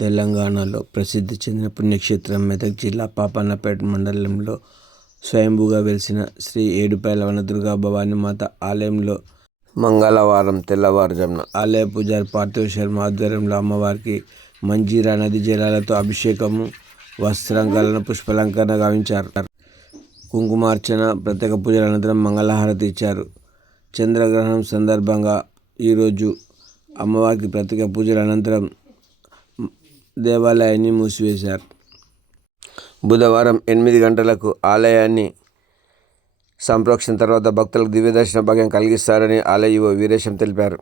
తెలంగాణలో ప్రసిద్ధి చెందిన పుణ్యక్షేత్రం మెదక్ జిల్లా పాపన్నపేట మండలంలో స్వయంభూగా వెలిసిన శ్రీ ఏడుపాయల వనదుర్గా భవానీ మాత ఆలయంలో మంగళవారం తెల్లవారుజామున ఆలయ పూజారి పార్థివ శర్మ ఆధ్వర్యంలో అమ్మవారికి మంజీరా నది జలాలతో అభిషేకము, వస్త్రాలంకరణ, పుష్పాలంకరణ గావించారు. కుంకుమార్చన, ప్రత్యేక పూజల అనంతరం మంగళహారతి ఇచ్చారు. చంద్రగ్రహణం సందర్భంగా ఈరోజు అమ్మవారికి ప్రత్యేక పూజల అనంతరం దేవాలయాన్ని మూసివేశారు. బుధవారం 8 గంటలకు ఆలయాన్ని సంప్రోక్షణ తర్వాత భక్తులకు దివ్యదర్శన భాగ్యం కలిగిస్తారని ఆలయ ఈవో వీరేశం తెలిపారు.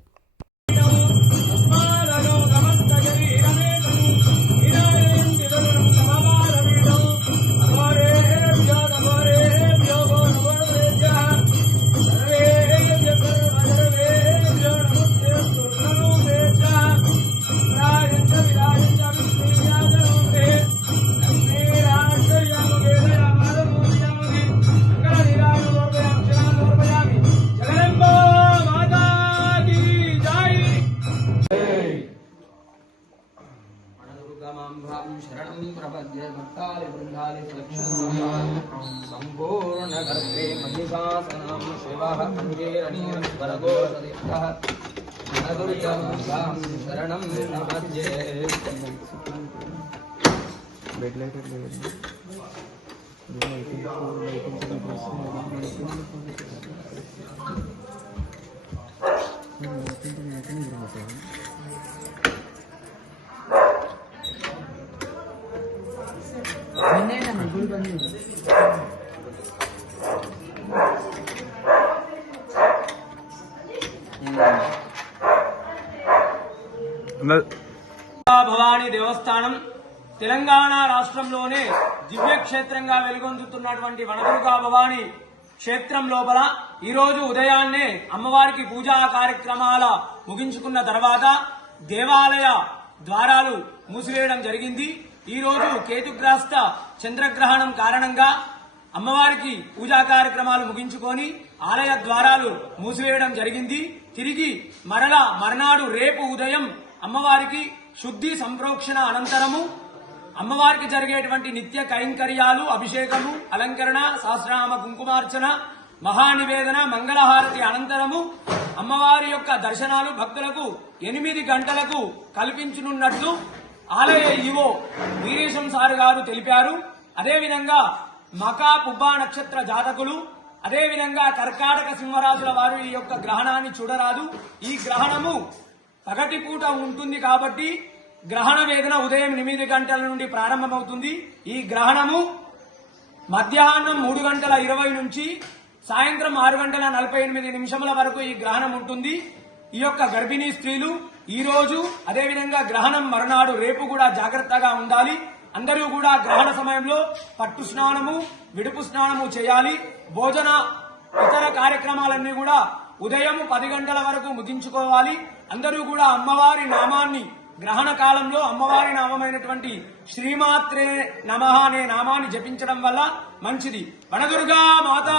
शरणं प्रपद्ये भक्तालि वृन्दालि सम्पूर्णगर्भे महिषासनं शिवः अङ्गेरणीरस्वरघोषदिष्टः वनदुर्गां शरणं प्रपद्ये. భవానీ దేవస్థానం తెలంగాణ రాష్ట్రంలోనే దివ్యక్షేత్రంగా వెలుగొందుతున్నటువంటి వనదుర్గా భవానీ క్షేత్రం లోపల ఈరోజు ఉదయాన్నే అమ్మవారికి పూజా కార్యక్రమాల ముగించుకున్న తర్వాత దేవాలయ ద్వారాలు మూసివేయడం జరిగింది. ఈ రోజు కేతుగ్రస్త చంద్రగ్రహణం కారణంగా అమ్మవారికి పూజా కార్యక్రమాలు ముగించుకొని ఆలయ ద్వారాలు మూసివేయడం జరిగింది. తిరిగి మర్నాడు రేపు ఉదయం అమ్మవారికి శుద్ధి సంప్రోక్షణ అనంతరము అమ్మవారికి జరిగేటువంటి నిత్య కైంకర్యాలు, అభిషేకము, అలంకరణ, సహస్రనామ కుంకుమార్చన, మహానివేదన, మంగళహారతి అనంతరము అమ్మవారి యొక్క దర్శనాలు భక్తులకు 8 గంటలకు కల్పించనున్నట్లు ఆలయ ఈవో వీరేశం సార్ గారు తెలిపారు. అదేవిధంగా మకా పుబ్బా నక్షత్ర జాతకులు, అదేవిధంగా కర్కాటక సింహరాశుల వారు ఈ యొక్క గ్రహణాన్ని చూడరాదు. ఈ గ్రహణము పగటిపూట ఉంటుంది కాబట్టి గ్రహణ వేదన ఉదయం 8 గంటల నుండి ప్రారంభమవుతుంది. ఈ గ్రహణము మధ్యాహ్నం 3:20 నుంచి సాయంత్రం 6:48 వరకు ఈ గ్రహణం ఉంటుంది. ఈ యొక్క గర్భిణీ స్త్రీలు ఈ రోజు అదేవిధంగా గ్రహణం మరునాడు రేపు కూడా జాగ్రత్తగా ఉండాలి. అందరూ కూడా గ్రహణ సమయంలో పట్టు స్నానము, విడుపు స్నానము చేయాలి. భోజన ఇతర కార్యక్రమాలన్నీ కూడా ఉదయం 10 గంటల వరకు ముగించుకోవాలి. అందరూ కూడా అమ్మవారి నామాన్ని గ్రహణ కాలంలో అమ్మవారి నామమైనటువంటి శ్రీమాత్రే నమః అనే నామాన్ని జపించడం వల్ల మంచిది. వనదుర్గా మాతా